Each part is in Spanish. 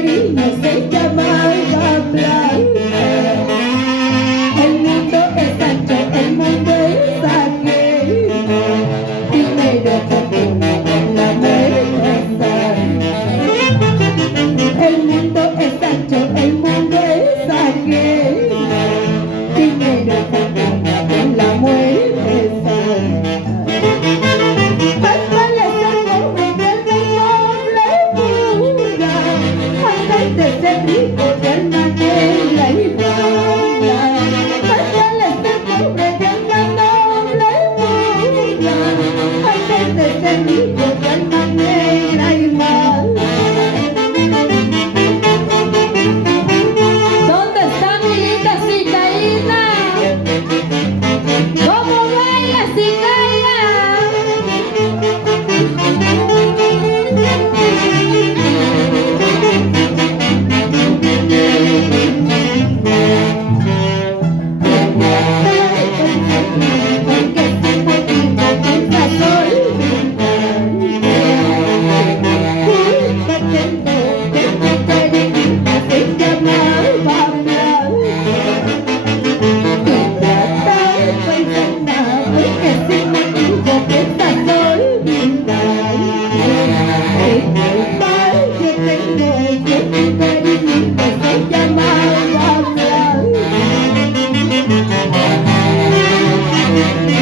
cariño se llamaba Blanca. El mundo es ancho, el mundo es ajeno. Dinero fortuna con la muerte. El mundo es ancho, el mundo es ajeno. Dinero fortuna con la muerte. Desde rico de manera y bala, cállale este pobre de una noble burla, ay, desde rico de manera y bala. ¿Dónde está mi linda cicaína? ¿Cómo baila cicaína?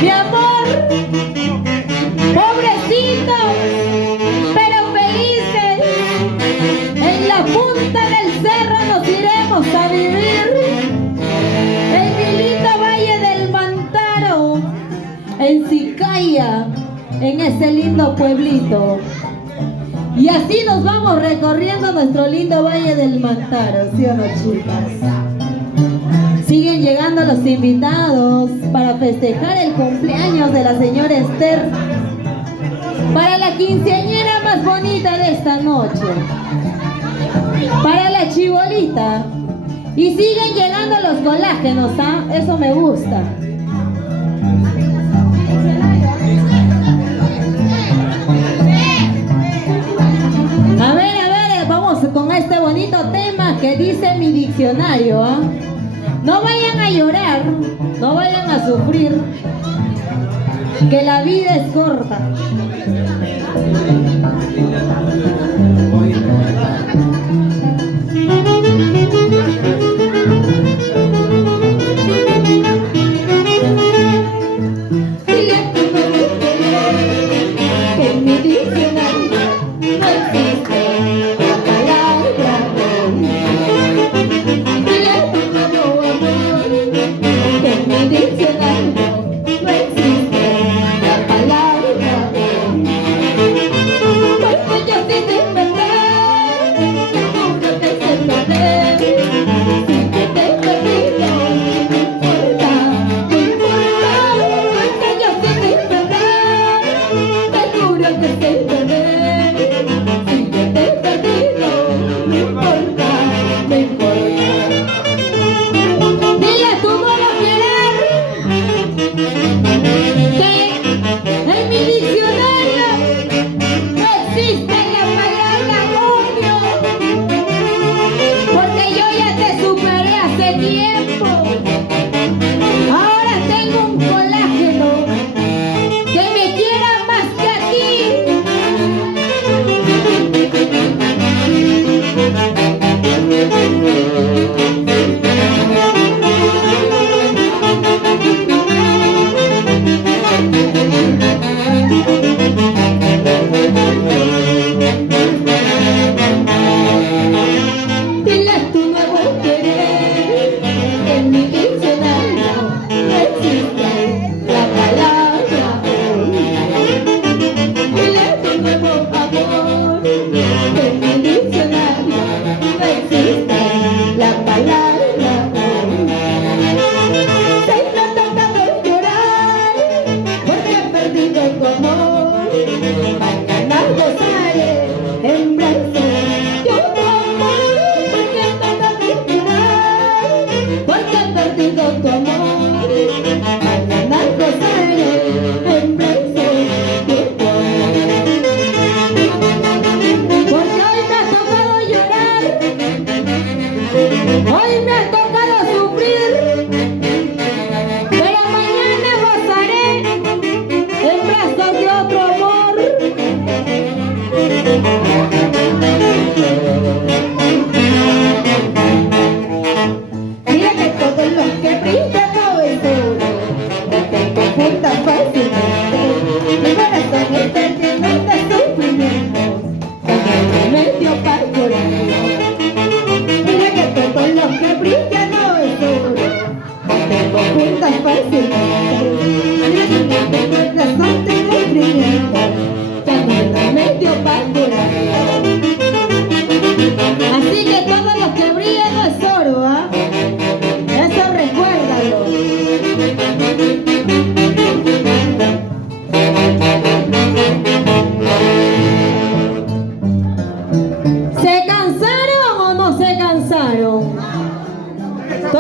Mi amor, pobrecito, pero felices, en la punta del cerro nos iremos a vivir, en mi lindo Valle del Mantaro, en Sicaya, en ese lindo pueblito. Y así nos vamos recorriendo nuestro lindo Valle del Mantaro, ¿sí o no, chicas? Siguen llegando los invitados para festejar el cumpleaños de la señora Esther, para la quinceañera más bonita de esta noche, para la chibolita. Y siguen llegando los colágenos, ¿ah? Eso me gusta. A ver, vamos con este bonito tema que dice mi diccionario, ¿ah? No vayan a llorar, no vayan a sufrir, que la vida es corta.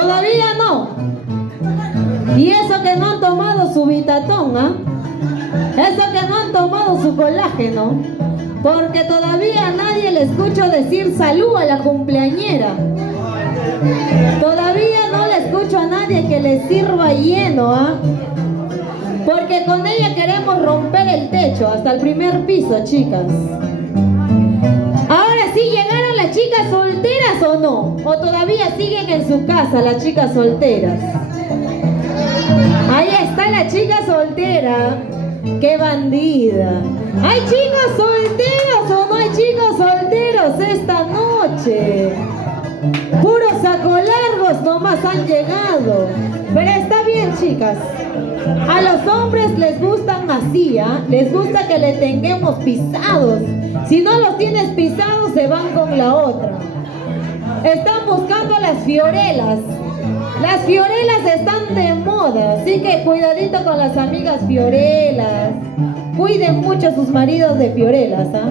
Todavía no. Y eso que no han tomado su Vitatón, ¿ah? Eso que no han tomado su colágeno. Porque todavía nadie le escucho decir salud a la cumpleañera. Todavía no le escucho a nadie que le sirva lleno, ¿ah? Porque con ella queremos romper el techo hasta el primer piso, chicas. Ahora sí, ¿llegaron las chicas solteras o no? ¿O todavía siguen en su casa las chicas solteras? Ahí está la chica soltera. ¡Qué bandida! ¿Hay chicos solteros o no hay chicos solteros esta noche? Puros sacolargos nomás han llegado. Pero está bien, chicas. A los hombres les gustan así, ¿ah? Les gusta que le tengamos pisados. Si no los tienes pisados, se van con la otra. Están buscando las fiorelas. Las fiorelas están de moda, así que cuidadito con las amigas fiorelas. Cuiden mucho a sus maridos de fiorelas, ¿ah?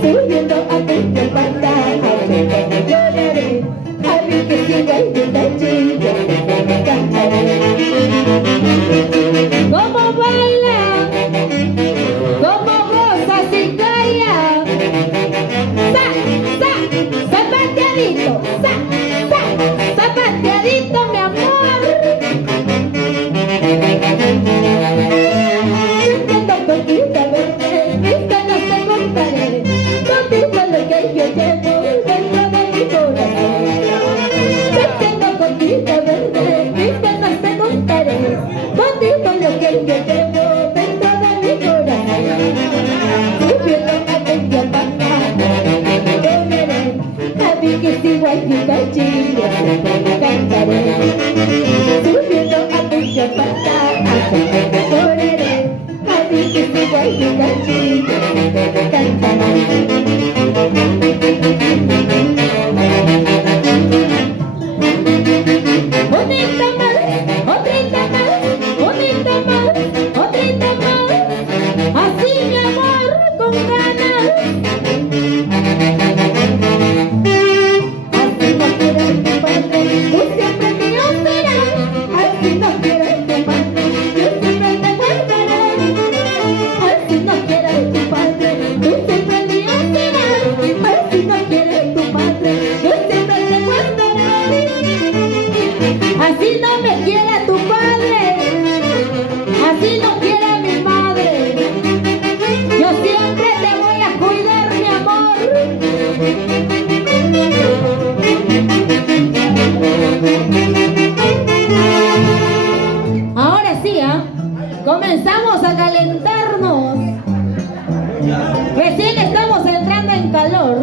Subiendo a tu pantalla, lloraré, a mí que siga y de cachillo, me cantaré. ¿Cómo baila? ¿Cómo goza si calla? Zapateadito, zapateadito, mi amor. Subiendo a tu champana, te correré, a ti que sigo ahí tu cachillo, te cantaré. Así no me quiere tu padre, así no quiere mi madre. Yo siempre te voy a cuidar, mi amor. Ahora sí, ¿ah? Comenzamos a calentarnos. Recién estamos entrando en calor.